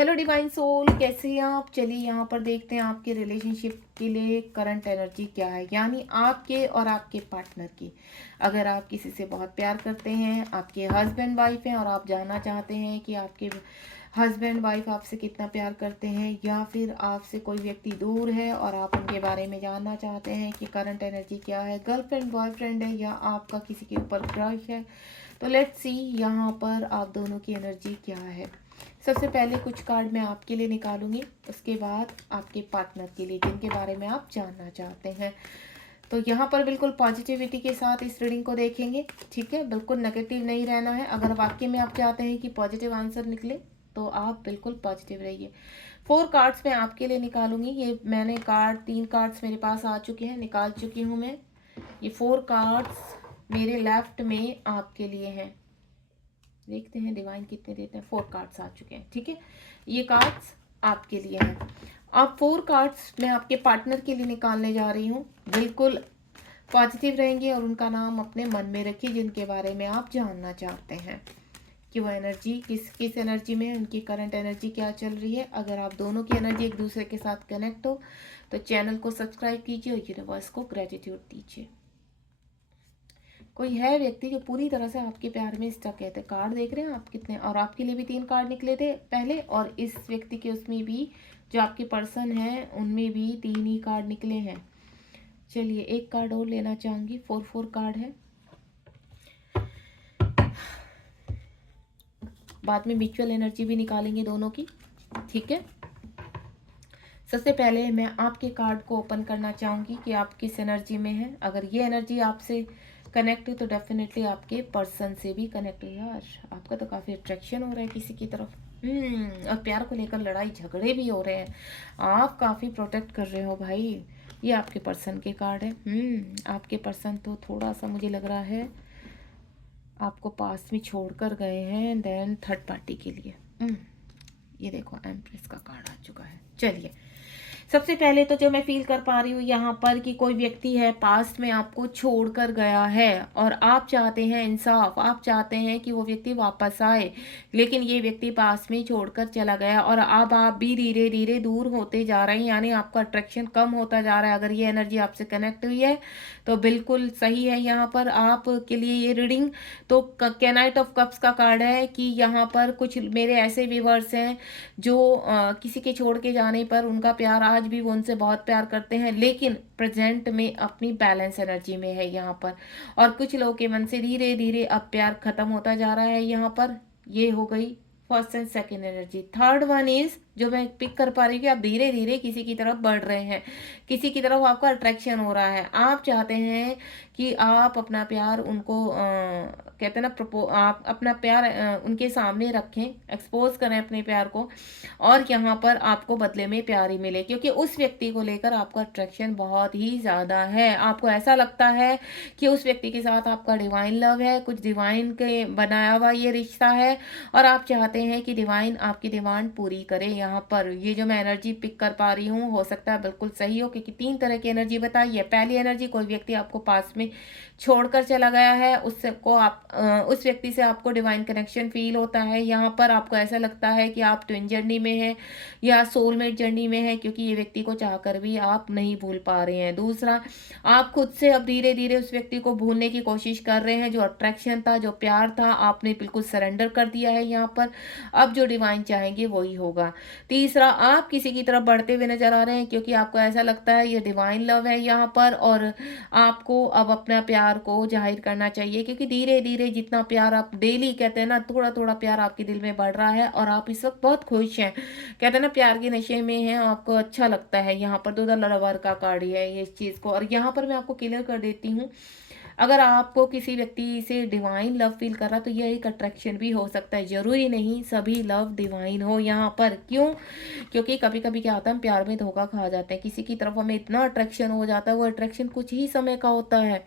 Hello divine soul, कैसे हैं आप। चलिए यहाँ पर देखते हैं आपके रिलेशनशिप के लिए करंट एनर्जी क्या है, यानी आपके और आपके पार्टनर की। अगर आप किसी से बहुत प्यार करते हैं, आपके हस्बैंड वाइफ हैं और आप जानना चाहते हैं कि आपके हस्बैंड वाइफ आपसे कितना प्यार करते हैं, या फिर आपसे कोई व्यक्ति दूर है और आप उनके बारे में जानना चाहते हैं कि करंट एनर्जी क्या है, गर्लफ्रेंड बॉयफ्रेंड है या आपका किसी के ऊपर क्रश है, तो लेट्स सी यहाँ पर आप दोनों की एनर्जी क्या है। सबसे पहले कुछ कार्ड मैं आपके लिए निकालूंगी, उसके बाद आपके पार्टनर के लिए जिनके बारे में आप जानना चाहते हैं। तो यहाँ पर बिल्कुल पॉजिटिविटी के साथ इस रीडिंग को देखेंगे, ठीक है। बिल्कुल नेगेटिव नहीं रहना है। अगर वाकई में आप चाहते हैं कि पॉजिटिव आंसर निकले तो आप बिल्कुल पॉजिटिव रहिए। 4 कार्ड्स मैं आपके लिए निकालूंगी। ये मैंने 3 कार्ड्स मेरे पास आ चुके हैं, निकाल चुकी हूँ मैं। ये 4 कार्ड्स मेरे लेफ्ट में आपके लिए हैं। देखते हैं डिवाइन कितने देते हैं। 4 कार्ड्स आ चुके हैं, ठीक है। ये कार्ड्स आपके लिए हैं। अब 4 कार्ड्स मैं आपके पार्टनर के लिए निकालने जा रही हूँ। बिल्कुल पॉजिटिव रहेंगे और उनका नाम अपने मन में रखिए जिनके बारे में आप जानना चाहते हैं कि वो एनर्जी किस किस एनर्जी में है, उनकी करंट एनर्जी क्या चल रही है। अगर आप दोनों की एनर्जी एक दूसरे के साथ कनेक्ट हो तो चैनल को सब्सक्राइब कीजिए और यूनिवर्स को ग्रेटिट्यूड दीजिए। कोई है व्यक्ति जो पूरी तरह से आपके प्यार में स्टक है। तो कार्ड देख रहे हैं आप कितने, और आपके लिए भी 3 कार्ड निकले थे पहले, और इस व्यक्ति के उसमें भी जो आपके पर्सन है उनमें भी 3 ही कार्ड निकले हैं। चलिए एक कार्ड और लेना चाहूंगी। 4 कार्ड है, बाद में म्यूचुअल एनर्जी भी निकालेंगे दोनों की, ठीक है। सबसे पहले मैं आपके कार्ड को ओपन करना चाहूंगी कि आप किस एनर्जी में हैं। अगर ये एनर्जी आपसे कनेक्ट है तो डेफिनेटली आपके पर्सन से भी कनेक्ट है। यार आपका तो काफ़ी अट्रैक्शन हो रहा है किसी की तरफ। और प्यार को लेकर लड़ाई झगड़े भी हो रहे हैं। आप काफ़ी प्रोटेक्ट कर रहे हो भाई। ये आपके पर्सन के कार्ड है। आपके पर्सन तो थोड़ा सा मुझे लग रहा है आपको पास में छोड़कर गए हैं, देन थर्ड पार्टी के लिए। ये देखो एम्प्रेस का कार्ड आ चुका है। चलिए सबसे पहले तो जो मैं फील कर पा रही हूँ यहाँ पर कि कोई व्यक्ति है पास्ट में आपको छोड़कर गया है और आप चाहते हैं इंसाफ, आप चाहते हैं कि वो व्यक्ति वापस आए, लेकिन ये व्यक्ति पास्ट में छोड़कर चला गया और अब आप भी धीरे धीरे दूर होते जा रहे हैं, यानी आपका अट्रैक्शन कम होता जा रहा है। अगर ये एनर्जी आपसे कनेक्ट हुई है तो बिल्कुल सही है यहाँ पर आपके लिए ये रीडिंग। तो नाइट ऑफ कप्स का कार्ड है कि यहाँ पर कुछ मेरे ऐसे व्यूअर्स हैं जो किसी के छोड़ के जाने पर उनका प्यार, आज भी वो उनसे बहुत प्यार करते हैं, लेकिन प्रेजेंट में अपनी बैलेंस एनर्जी में है यहाँ पर। और कुछ लोगों के मन से धीरे धीरे अब प्यार खत्म होता जा रहा है यहाँ पर। ये हो गई first and second energy. Third one is जो मैं पिक कर पा रही हूँ कि आप धीरे धीरे किसी की तरफ बढ़ रहे हैं, किसी की तरफ आपका अट्रैक्शन हो रहा है। आप चाहते हैं कि आप अपना प्यार उनको कहते हैं ना, आप अपना प्यार उनके सामने रखें, एक्सपोज करें अपने प्यार को, और यहाँ पर आपको बदले में प्यार ही मिले, क्योंकि उस व्यक्ति को लेकर आपका अट्रैक्शन बहुत ही ज़्यादा है। आपको ऐसा लगता है कि उस व्यक्ति के साथ आपका डिवाइन लव है, कुछ डिवाइन के बनाया हुआ ये रिश्ता है, और आप चाहते हैं कि डिवाइन आपकी डिमांड पूरी करे। यहाँ पर ये जो मैं एनर्जी पिक कर पा रही हूँ हो सकता है बिल्कुल सही हो, क्योंकि 3 तरह की एनर्जी बताई है। पहली एनर्जी, कोई व्यक्ति आपको पास में छोड़कर चला गया है, उससे को आप उस व्यक्ति से आपको डिवाइन कनेक्शन फील होता है। यहाँ पर आपको ऐसा लगता है कि आप ट्विन जर्नी में हैं या सोलमेट जर्नी में है, क्योंकि ये व्यक्ति को चाहकर भी आप नहीं भूल पा रहे हैं। दूसरा, आप खुद से अब धीरे धीरे उस व्यक्ति को भूलने की कोशिश कर रहे हैं। जो अट्रैक्शन था, जो प्यार था, आपने बिल्कुल सरेंडर कर दिया है यहाँ पर। अब जो डिवाइन चाहेंगे वही होगा। तीसरा, आप किसी की तरफ बढ़ते हुए नजर आ रहे हैं, क्योंकि आपको ऐसा लगता है ये डिवाइन लव है यहाँ पर, और आपको अब अपना प्यार को जाहिर करना चाहिए, क्योंकि धीरे धीरे जितना प्यार आप डेली, कहते हैं ना, थोड़ा थोड़ा प्यार आपके दिल में बढ़ रहा है और आप इस वक्त बहुत खुश हैं, कहते हैं ना, प्यार के नशे में हैं, आपको अच्छा लगता है। यहाँ पर 2 लवर का कार्ड ही है ये इस चीज को। और यहाँ पर मैं आपको क्लियर कर देती हूँ, अगर आपको किसी व्यक्ति से डिवाइन लव फील कर रहा तो यह एक अट्रैक्शन भी हो सकता है। जरूरी नहीं सभी लव डिवाइन हो यहाँ पर। क्यों? क्योंकि कभी कभी क्या होता है, हम प्यार में धोखा खा जाते हैं, किसी की तरफ हमें इतना अट्रैक्शन हो जाता है, वो अट्रैक्शन कुछ ही समय का होता है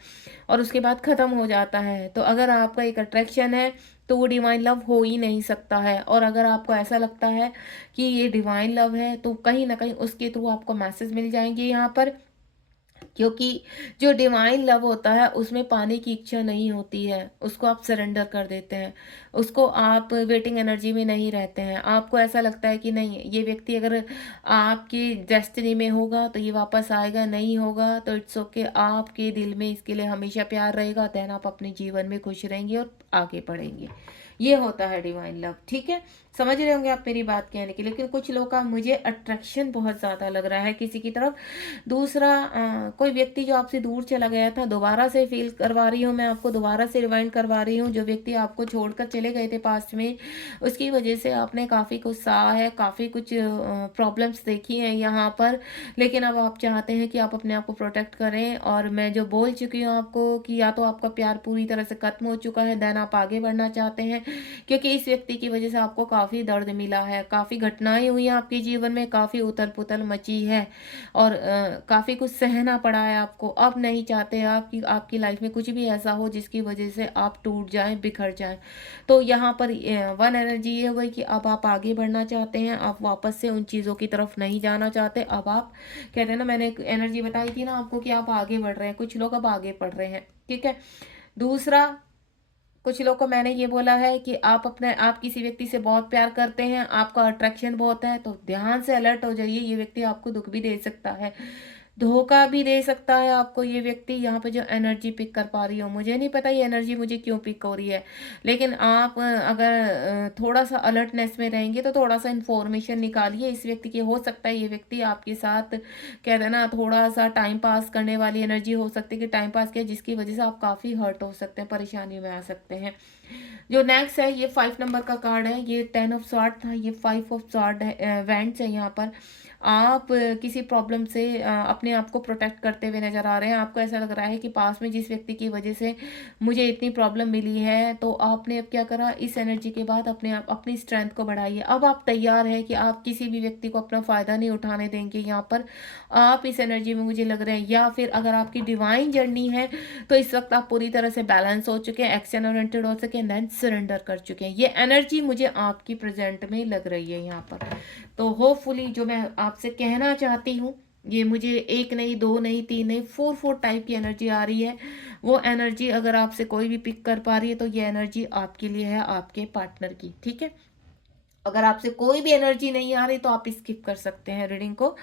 और उसके बाद खत्म हो जाता है। तो अगर आपका एक अट्रैक्शन है तो वो डिवाइन लव हो ही नहीं सकता है। और अगर आपको ऐसा लगता है कि ये डिवाइन लव है तो कहीं ना कहीं उसके थ्रू आपको मैसेज मिल जाएंगे यहाँ पर। क्योंकि जो डिवाइन लव होता है उसमें पाने की इच्छा नहीं होती है, उसको आप सरेंडर कर देते हैं, उसको आप वेटिंग एनर्जी में नहीं रहते हैं। आपको ऐसा लगता है कि नहीं, ये व्यक्ति अगर आपकी डेस्टिनी में होगा तो ये वापस आएगा, नहीं होगा तो इट्स ओके, आपके दिल में इसके लिए हमेशा प्यार रहेगा, देन आप अपने जीवन में खुश रहेंगे और आगे बढ़ेंगे। ये होता है डिवाइन लव, ठीक है। समझ रहे होंगे आप मेरी बात कहने की। लेकिन कुछ लोग का मुझे अट्रैक्शन बहुत ज़्यादा लग रहा है किसी की तरफ। दूसरा कोई व्यक्ति जो आपसे दूर चला गया था, दोबारा से फील करवा रही हूँ मैं आपको, दोबारा से रिवाइंड करवा रही हूँ। जो व्यक्ति आपको छोड़कर चले गए थे पास्ट में, उसकी वजह से आपने काफ़ी कुछ सहा है, काफ़ी कुछ प्रॉब्लम्स देखी हैं यहाँ पर। लेकिन अब आप चाहते हैं कि आप अपने आप को प्रोटेक्ट करें। और मैं जो बोल चुकी हूँ आपको कि या तो आपका प्यार पूरी तरह से खत्म हो चुका है, देन आप आगे बढ़ना चाहते हैं, क्योंकि इस व्यक्ति की वजह से आपको काफ़ी दर्द मिला है, काफ़ी घटनाएं हुई हैं आपके जीवन में, काफ़ी उथल पुथल मची है और काफ़ी कुछ सहना पड़ा है आपको। अब नहीं चाहते आप कि आपकी लाइफ में कुछ भी ऐसा हो जिसकी वजह से आप टूट जाएं, बिखर जाएं। तो यहाँ पर वन एनर्जी ये हुई कि अब आप आगे बढ़ना चाहते हैं, आप वापस से उन चीज़ों की तरफ नहीं जाना चाहते। अब आप कहते हैं ना, मैंने एक एनर्जी बताई थी ना आपको कि आप आगे बढ़ रहे हैं, कुछ लोग अब आगे बढ़ रहे हैं, ठीक है। दूसरा, कुछ लोग को मैंने ये बोला है कि आप किसी व्यक्ति से बहुत प्यार करते हैं, आपका अट्रैक्शन बहुत है, तो ध्यान से अलर्ट हो जाइए। ये व्यक्ति आपको दुख भी दे सकता है, धोखा भी दे सकता है आपको। ये व्यक्ति यहाँ पे जो एनर्जी पिक कर पा रही हो, मुझे नहीं पता ये एनर्जी मुझे क्यों पिक हो रही है, लेकिन आप अगर थोड़ा सा अलर्टनेस में रहेंगे तो थोड़ा सा इन्फॉर्मेशन निकालिए इस व्यक्ति की। हो सकता है ये व्यक्ति आपके साथ कहते हैं ना थोड़ा सा टाइम पास करने वाली एनर्जी हो सकती है कि टाइम पास किया, जिसकी वजह से आप काफ़ी हर्ट हो सकते हैं, परेशानी में आ सकते हैं। जो नेक्स्ट है, ये 5 नंबर का कार्ड है, ये 10 ऑफ स्वार्ड था, ये 5 ऑफ स्वार्ड है, वेंट्स है। यहाँ पर आप किसी प्रॉब्लम से अपने आप को प्रोटेक्ट करते हुए नजर आ रहे हैं। आपको ऐसा लग रहा है कि पास में जिस व्यक्ति की वजह से मुझे इतनी प्रॉब्लम मिली है, तो आपने अब क्या करा, इस एनर्जी के बाद अपनी स्ट्रेंथ को बढ़ाइए। अब आप तैयार है कि आप किसी भी व्यक्ति को अपना फ़ायदा नहीं उठाने देंगे। यहाँ पर आप इस एनर्जी में मुझे लग रहे हैं, या फिर अगर आपकी डिवाइन जर्नी है तो इस वक्त आप पूरी तरह से बैलेंस हो चुके हैं, एक्शन ओरिएंटेड हो सके, देन सरेंडर कर चुके हैं। ये एनर्जी मुझे आपकी प्रेजेंट में लग रही है यहाँ पर। तो होपफुली जो मैं आपसे कहना चाहती हूँ, ये मुझे एक नहीं, दो नहीं, तीन नहीं, फोर टाइप की एनर्जी आ रही है। वो एनर्जी अगर आपसे कोई भी पिक कर पा रही है तो ये एनर्जी आपके लिए है, आपके पार्टनर की, ठीक है। अगर आपसे कोई भी एनर्जी नहीं आ रही तो आप स्किप कर सकते हैं रीडिंग को।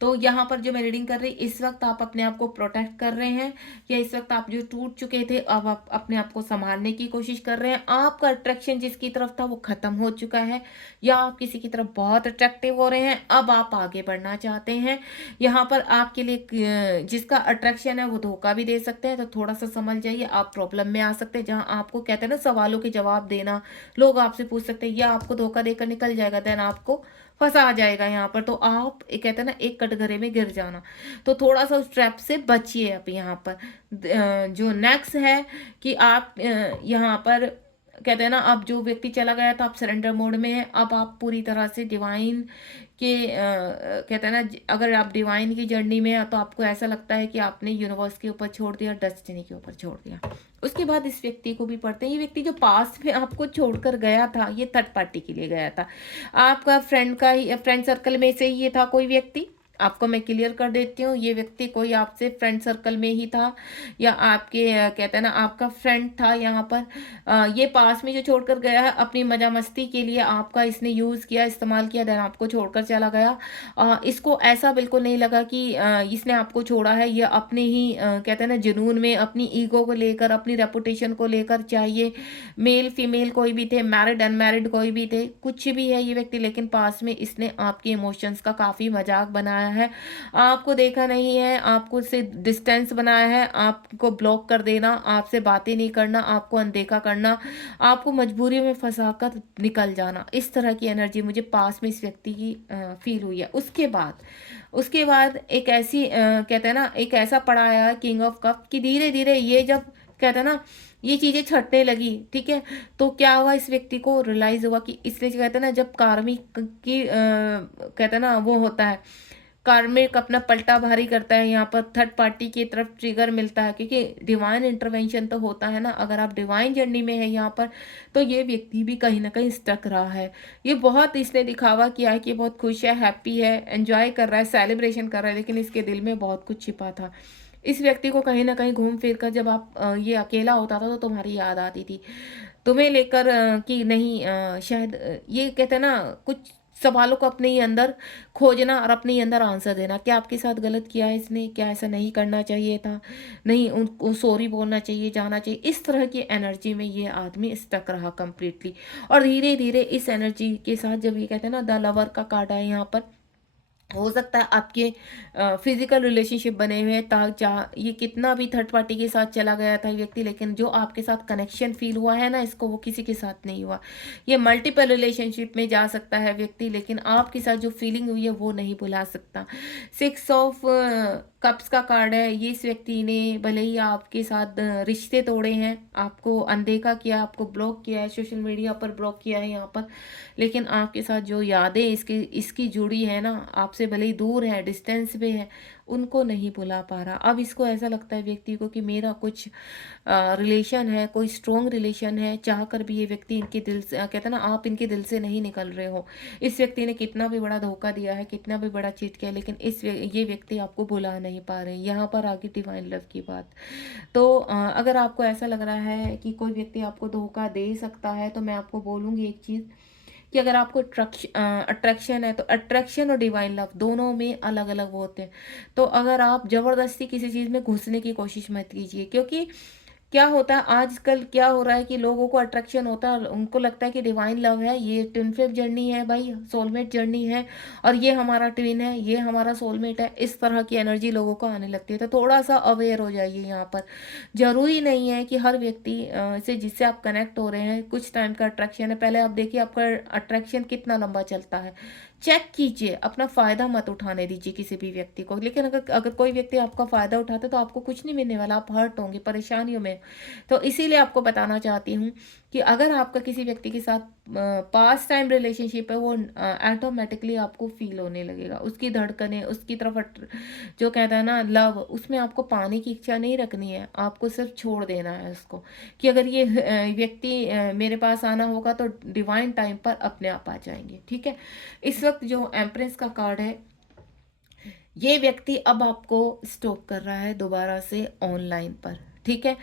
तो यहाँ पर जो मैं रीडिंग कर रही, इस वक्त आप अपने आप को प्रोटेक्ट कर रहे हैं, या इस वक्त आप जो टूट चुके थे अब आप अपने आप को संभालने की कोशिश कर रहे हैं। आपका अट्रैक्शन जिसकी तरफ था वो खत्म हो चुका है, या आप किसी की तरफ बहुत अट्रैक्टिव हो रहे हैं, अब आप आगे बढ़ना चाहते हैं। यहाँ पर आपके लिए जिसका अट्रैक्शन है वो धोखा भी दे सकते हैं, तो थोड़ा सा समझ जाइए, आप प्रॉब्लम में आ सकते हैं। जहाँ आपको कहते हैं ना सवालों के जवाब देना, लोग आपसे पूछ सकते हैं, या आपको धोखा देकर निकल जाएगा, देन आपको फंसा आ जाएगा यहाँ पर। तो आप कहते हैं ना एक कटघरे में गिर जाना, तो थोड़ा सा उस ट्रैप से बचिए। अब यहाँ पर जो नेक्स्ट है कि आप यहाँ पर कहते हैं ना, अब जो व्यक्ति चला गया था आप सरेंडर मोड में है। अब आप पूरी तरह से डिवाइन के कहते हैं ना, अगर आप डिवाइन की जर्नी में है तो आपको ऐसा लगता है कि आपने यूनिवर्स के ऊपर छोड़ दिया, डेस्टिनी के ऊपर छोड़ दिया। उसके बाद इस व्यक्ति को भी पढ़ते हैं। ये व्यक्ति जो पास्ट में आपको छोड़कर गया था, ये थर्ड पार्टी के लिए गया था, आपका फ्रेंड सर्कल में से ही ये था कोई व्यक्ति। आपको मैं क्लियर कर देती हूँ, ये व्यक्ति कोई आपसे फ्रेंड सर्कल में ही था, या आपके कहते हैं ना आपका फ्रेंड था। यहाँ पर ये पास में जो छोड़कर गया है अपनी मजा मस्ती के लिए आपका इसने यूज़ किया, इस्तेमाल किया, देन आपको छोड़कर चला गया। इसको ऐसा बिल्कुल नहीं लगा कि इसने आपको छोड़ा है, ये अपने ही कहते हैं ना जुनून में, अपनी ईगो को लेकर, अपनी रेपुटेशन को लेकर, चाहिए मेल फीमेल कोई भी थे, मैरिड अनमैरिड कोई भी थे, कुछ भी है ये व्यक्ति, लेकिन पास में इसने आपके इमोशंस का काफ़ी मजाक बनाया है, आपको देखा नहीं है, आपको से डिस्टेंस बनाया है, आपको ब्लॉक कर देना, आपसे बातें नहीं करना, आपको अनदेखा करना, आपको मजबूरी में फंसाकर निकल जाना, इस तरह की एनर्जी मुझे पास में इस व्यक्ति की फील हुई है। उसके बाद एक ऐसी कहते हैं ना एक ऐसा पड़ा है किंग ऑफ कप की, धीरे धीरे ये जब कहते हैं ना ये चीजें छटने लगी, ठीक है, तो क्या हुआ, इस व्यक्ति को रियलाइज हुआ कि इसलिए कहते हैं ना जब कार्मिक की कहते हैं ना वो होता है कार्मिक अपना पलटा भारी करता है, यहाँ पर थर्ड पार्टी की तरफ ट्रिगर मिलता है, क्योंकि डिवाइन इंटरवेंशन तो होता है ना। अगर आप डिवाइन जर्नी में है यहाँ पर, तो ये व्यक्ति भी कहीं ना कहीं स्टक रहा है। ये बहुत इसने दिखावा किया है कि बहुत खुश है, हैप्पी है, एंजॉय कर रहा है, सेलिब्रेशन कर रहा है, लेकिन इसके दिल में बहुत कुछ छिपा था। इस व्यक्ति को कहीं ना कहीं घूम फिर कर जब आप ये अकेला होता था तो तुम्हारी याद आती थी, तुम्हें लेकर कि नहीं, शायद ये कहते हैं ना, कुछ सवालों को अपने ही अंदर खोजना और अपने ही अंदर आंसर देना। क्या आपके साथ गलत किया है इसने, क्या ऐसा नहीं करना चाहिए था, नहीं उनको सॉरी बोलना चाहिए, जाना चाहिए। इस तरह की एनर्जी में ये आदमी स्टक रहा कंप्लीटली। और धीरे धीरे इस एनर्जी के साथ, जब ये कहते हैं ना द लवर का कार्ड है यहाँ पर, हो सकता है आपके फिजिकल रिलेशनशिप बने हुए हैं, ये कितना भी थर्ड पार्टी के साथ चला गया था व्यक्ति, लेकिन जो आपके साथ कनेक्शन फील हुआ है ना इसको, वो किसी के साथ नहीं हुआ। ये मल्टीपल रिलेशनशिप में जा सकता है व्यक्ति, लेकिन आपके साथ जो फीलिंग हुई है वो नहीं भुला सकता। 6 ऑफ कप्स का कार्ड है। ये इस व्यक्ति ने भले ही आपके साथ रिश्ते तोड़े हैं, आपको अनदेखा किया, आपको ब्लॉक किया है, सोशल मीडिया पर ब्लॉक किया है यहाँ पर, लेकिन आपके साथ जो यादें इसकी जुड़ी है ना, आपसे भले ही दूर है, डिस्टेंस पे है, उनको नहीं भुला पा रहा। अब इसको ऐसा लगता है व्यक्ति को कि मेरा कुछ रिलेशन है, कोई स्ट्रॉन्ग रिलेशन है, चाह कर भी ये व्यक्ति इनके दिल से, कहते हैं ना, आप इनके दिल से नहीं निकल रहे हो। इस व्यक्ति ने कितना भी बड़ा धोखा दिया है, कितना भी बड़ा चीट किया, लेकिन ये व्यक्ति आपको भुला नहीं पा रहे। यहाँ पर आगे डिवाइन लव की बात। तो अगर आपको ऐसा लग रहा है कि कोई व्यक्ति आपको धोखा दे सकता है, तो मैं आपको बोलूँगी एक चीज़, कि अगर आपको अट्रैक्शन है, तो अट्रैक्शन और डिवाइन लव दोनों में अलग अलग होते हैं। तो अगर आप ज़बरदस्ती किसी चीज़ में घुसने की कोशिश मत कीजिए, क्योंकि क्या होता है आजकल, क्या हो रहा है कि लोगों को अट्रैक्शन होता है, उनको लगता है कि डिवाइन लव है, ये ट्विन फ्लेम जर्नी है भाई, सोलमेट जर्नी है, और ये हमारा ट्विन है, ये हमारा सोलमेट है। इस तरह की एनर्जी लोगों को आने लगती है। तो थोड़ा सा अवेयर हो जाइए यहाँ पर। जरूरी नहीं है कि हर व्यक्ति से जिससे आप कनेक्ट हो रहे हैं कुछ टाइम का अट्रैक्शन है। पहले आप देखिए आपका अट्रैक्शन कितना लंबा चलता है, चेक कीजिए, अपना फायदा मत उठाने दीजिए किसी भी व्यक्ति को। लेकिन अगर अगर कोई व्यक्ति आपका फायदा उठाता है तो आपको कुछ नहीं मिलने वाला, आप हर्ट होंगे, परेशानियों में। तो इसीलिए आपको बताना चाहती हूँ कि अगर आपका किसी व्यक्ति के साथ पास टाइम रिलेशनशिप है, वो ऑटोमेटिकली आपको फील होने लगेगा, उसकी धड़कनें, उसकी तरफ जो कहता है ना लव, उसमें आपको पाने की इच्छा नहीं रखनी है, आपको सिर्फ छोड़ देना है उसको, कि अगर ये व्यक्ति मेरे पास आना होगा तो डिवाइन टाइम पर अपने आप आ जाएंगे। ठीक है। इस वक्त जो एम्प्रेस का कार्ड है, ये व्यक्ति अब आपको स्टॉप कर रहा है दोबारा से ऑनलाइन पर। ठीक है।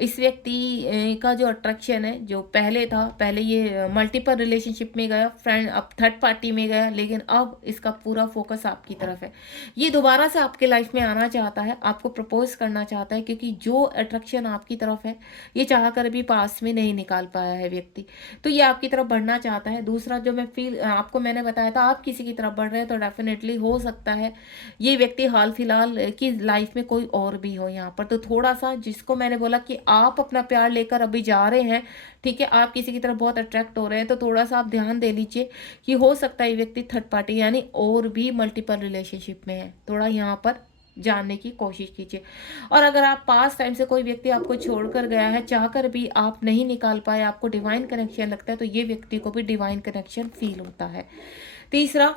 इस व्यक्ति का जो अट्रैक्शन है, जो पहले था, पहले ये मल्टीपल रिलेशनशिप में गया, फ्रेंड, अब थर्ड पार्टी में गया, लेकिन अब इसका पूरा फोकस आपकी तरफ है। ये दोबारा से आपके लाइफ में आना चाहता है, आपको प्रपोज करना चाहता है, क्योंकि जो अट्रैक्शन आपकी तरफ है ये चाह कर भी पास में नहीं निकाल पाया है व्यक्ति, तो ये आपकी तरफ बढ़ना चाहता है। दूसरा जो मैं फील आपको मैंने बताया था, आप किसी की तरफ बढ़ रहे हैं, तो डेफिनेटली हो सकता है ये व्यक्ति हाल फिलहाल की लाइफ में कोई और भी हो यहाँ पर। तो थोड़ा सा, जिसको मैंने बोला कि आप अपना प्यार लेकर अभी जा रहे हैं, ठीक है, आप किसी की तरफ बहुत अट्रैक्ट हो रहे हैं, तो थोड़ा सा आप ध्यान दे लीजिए कि हो सकता है ये व्यक्ति थर्ड पार्टी यानी और भी मल्टीपल रिलेशनशिप में है। थोड़ा यहाँ पर जानने की कोशिश कीजिए। और अगर आप पास टाइम से कोई व्यक्ति आपको छोड़कर गया है, चाहकर भी आप नहीं निकाल पाए, आपको डिवाइन कनेक्शन लगता है, तो ये व्यक्ति को भी डिवाइन कनेक्शन फील होता है। तीसरा,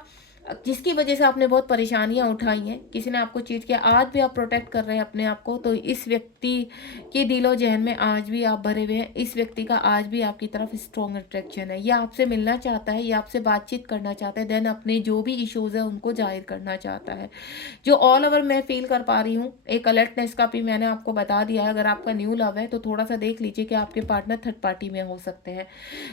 जिसकी वजह से आपने बहुत परेशानियां उठाई हैं, किसी ने आपको चीट किया, आज भी आप प्रोटेक्ट कर रहे हैं अपने आप को, तो इस व्यक्ति के दिलो जहन में आज भी आप भरे हुए हैं। इस व्यक्ति का आज भी आपकी तरफ स्ट्रॉन्ग अट्रैक्शन है, ये आपसे मिलना चाहता है, ये आपसे बातचीत करना चाहता है, देन अपने जो भी इश्यूज है उनको जाहिर करना चाहता है। जो ऑल ओवर मैं फील कर पा रही हूँ, एक अलर्टनेस का भी मैंने आपको बता दिया है। अगर आपका न्यू लव है तो थोड़ा सा देख लीजिए कि आपके पार्टनर थर्ड पार्टी में हो सकते हैं।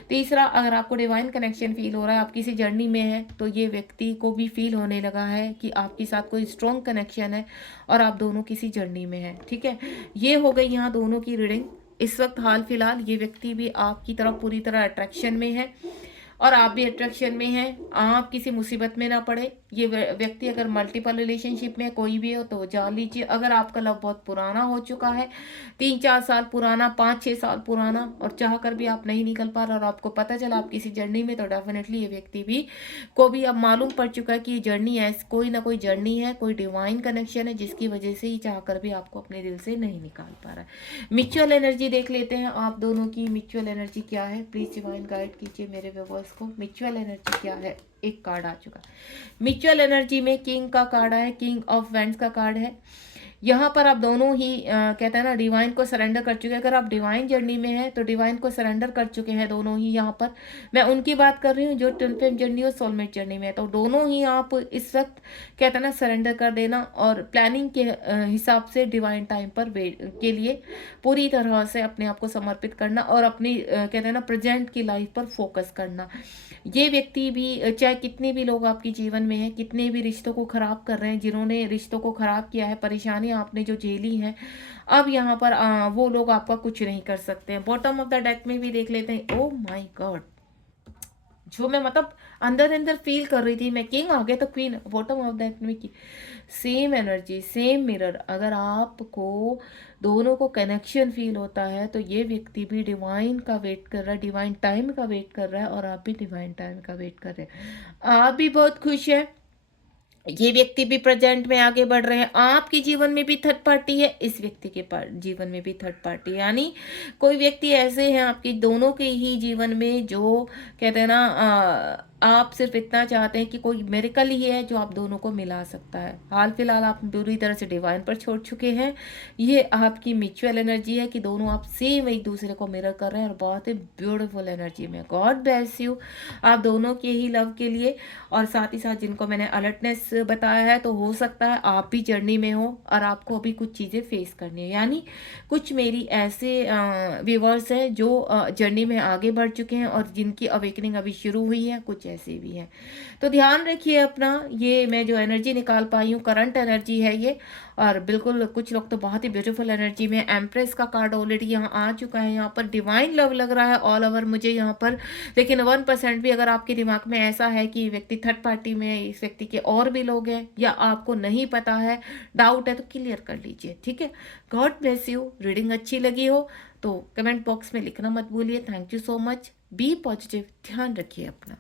तीसरा, अगर आपको डिवाइन कनेक्शन फील हो रहा है, आप किसी जर्नी में है, तो ये व्यक्ति को भी फील होने लगा है कि आपके साथ कोई स्ट्रॉन्ग कनेक्शन है और आप दोनों किसी जर्नी में हैं। ठीक है। ये हो गई यहाँ दोनों की रीडिंग। इस वक्त हाल फिलहाल ये व्यक्ति भी आपकी तरफ पूरी तरह अट्रैक्शन में है और आप भी अट्रैक्शन में हैं। आप किसी मुसीबत में ना पड़े। ये व्यक्ति अगर मल्टीपल रिलेशनशिप में कोई भी हो तो जान लीजिए। अगर आपका लव बहुत पुराना हो चुका है, 3-4 साल पुराना, 5-6 साल पुराना, और चाह कर भी आप नहीं निकल पा रहे और आपको पता चला आप किसी जर्नी में, तो डेफिनेटली ये व्यक्ति भी को भी अब मालूम पड़ चुका है कि ये जर्नी है, कोई ना कोई जर्नी है, कोई डिवाइन कनेक्शन है, जिसकी वजह से ही चाह कर भी आपको अपने दिल से नहीं निकाल पा रहा है। म्यूचुअल एनर्जी देख लेते हैं, आप दोनों की म्यूचुअल एनर्जी क्या है। प्लीज डिवाइन गाइड कीजिए मेरे व्यूअर्स को म्यूचुअल एनर्जी क्या है। एक कार्ड आ चुका है म्यूचुअल एनर्जी में, किंग का कार्ड है, किंग ऑफ वेंड्स का कार्ड है। यहाँ पर आप दोनों ही कहते हैं ना डिवाइन को सरेंडर कर चुके हैं। अगर आप डिवाइन जर्नी में हैं तो डिवाइन को सरेंडर कर चुके हैं दोनों ही। यहाँ पर मैं उनकी बात कर रही हूँ जो ट्विन फ्लेम जर्नी और सोलमेट जर्नी में है। तो दोनों ही आप इस वक्त कहते हैं ना सरेंडर कर देना और प्लानिंग के हिसाब से डिवाइन टाइम पर के लिए पूरी तरह से अपने आप को समर्पित करना और अपनी कहते हैं ना प्रेजेंट की लाइफ पर फोकस करना। ये व्यक्ति भी चाहे कितने भी लोग आपके जीवन में हैं, कितने भी रिश्तों को खराब कर रहे हैं, जिन्होंने रिश्तों को खराब किया है, परेशानी आपने जो झेली है, अब यहाँ पर वो लोग आपका कुछ नहीं कर सकते हैं। बॉटम ऑफ द डेक में भी देख लेते हैं। ओ माय गॉड, जो मैं मतलब अंदर अंदर फील कर रही थी, मैं किंग आगे तो क्वीन, बॉटम ऑफ दैट में की सेम एनर्जी, सेम मिरर। अगर आपको दोनों को कनेक्शन फील होता है तो ये व्यक्ति भी डिवाइन का वेट कर रहा है, डिवाइन टाइम का वेट कर रहा है और आप भी डिवाइन टाइम का वेट कर रहे हैं। आप भी बहुत खुश है, ये व्यक्ति भी प्रेजेंट में आगे बढ़ रहे हैं। आपके जीवन में भी थर्ड पार्टी है, इस व्यक्ति के जीवन में भी थर्ड पार्टी, यानी कोई व्यक्ति ऐसे हैं आपके दोनों के ही जीवन में जो कहते हैं ना आप सिर्फ इतना चाहते हैं कि कोई मिरेकल ही है जो आप दोनों को मिला सकता है। हाल फिलहाल आप पूरी तरह से डिवाइन पर छोड़ चुके हैं। ये आपकी म्यूचुअल एनर्जी है कि दोनों आप सेम एक दूसरे को मिरर कर रहे हैं और बहुत ही ब्यूटीफुल एनर्जी में। गॉड ब्लेस यू आप दोनों के ही लव के लिए। और साथ ही साथ जिनको मैंने अलर्टनेस बताया है, तो हो सकता है आप भी जर्नी में हो और आपको अभी कुछ चीज़ें फेस करनी है। यानी कुछ मेरी ऐसे व्यूवर्स हैं जो जर्नी में आगे बढ़ चुके हैं और जिनकी अवेकनिंग अभी शुरू हुई है, कुछ ऐसे भी हैं। तो ध्यान रखिए अपना। ये मैं जो एनर्जी निकाल पाई हूँ करंट एनर्जी है ये, और बिल्कुल कुछ लोग तो बहुत ही ब्यूटीफुल एनर्जी में। एम्प्रेस का कार्ड ऑलरेडी यहाँ आ चुका है। यहाँ पर डिवाइन लव लग रहा है ऑल ओवर मुझे यहाँ पर, लेकिन 1% भी अगर आपके दिमाग में ऐसा है कि व्यक्ति थर्ड पार्टी में है, इस व्यक्ति के और भी लोग हैं, या आपको नहीं पता है, डाउट है, तो क्लियर कर लीजिए, ठीक है। God bless you. रीडिंग अच्छी लगी हो तो कमेंट बॉक्स में लिखना मत भूलिए। Thank you so much. Be positive, ध्यान रखिए अपना।